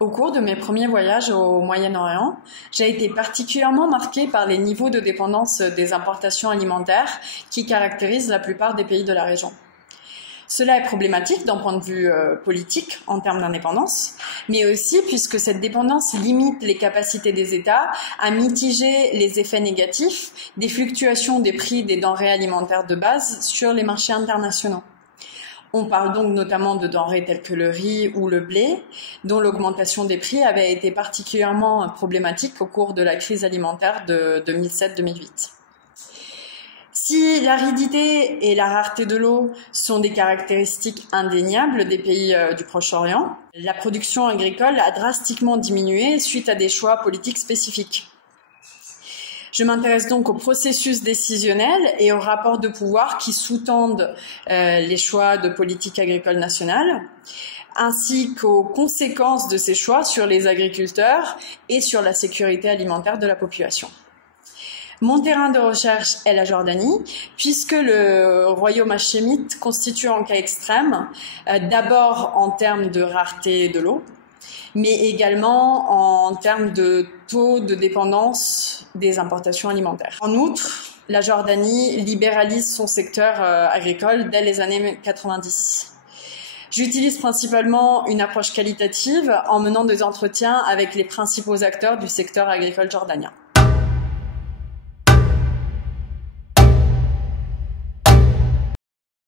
Au cours de mes premiers voyages au Moyen-Orient, j'ai été particulièrement marquée par les niveaux de dépendance des importations alimentaires qui caractérisent la plupart des pays de la région. Cela est problématique d'un point de vue politique en termes d'indépendance, mais aussi puisque cette dépendance limite les capacités des États à mitiger les effets négatifs des fluctuations des prix des denrées alimentaires de base sur les marchés internationaux. On parle donc notamment de denrées telles que le riz ou le blé, dont l'augmentation des prix avait été particulièrement problématique au cours de la crise alimentaire de 2007-2008. Si l'aridité et la rareté de l'eau sont des caractéristiques indéniables des pays du Proche-Orient, la production agricole a drastiquement diminué suite à des choix politiques spécifiques. Je m'intéresse donc au processus décisionnel et aux rapports de pouvoir qui sous-tendent les choix de politique agricole nationale, ainsi qu'aux conséquences de ces choix sur les agriculteurs et sur la sécurité alimentaire de la population. Mon terrain de recherche est la Jordanie, puisque le royaume hachémite constitue un cas extrême, d'abord en termes de rareté de l'eau, mais également en termes de taux de dépendance des importations alimentaires. En outre, la Jordanie libéralise son secteur agricole dès les années 90. J'utilise principalement une approche qualitative en menant des entretiens avec les principaux acteurs du secteur agricole jordanien.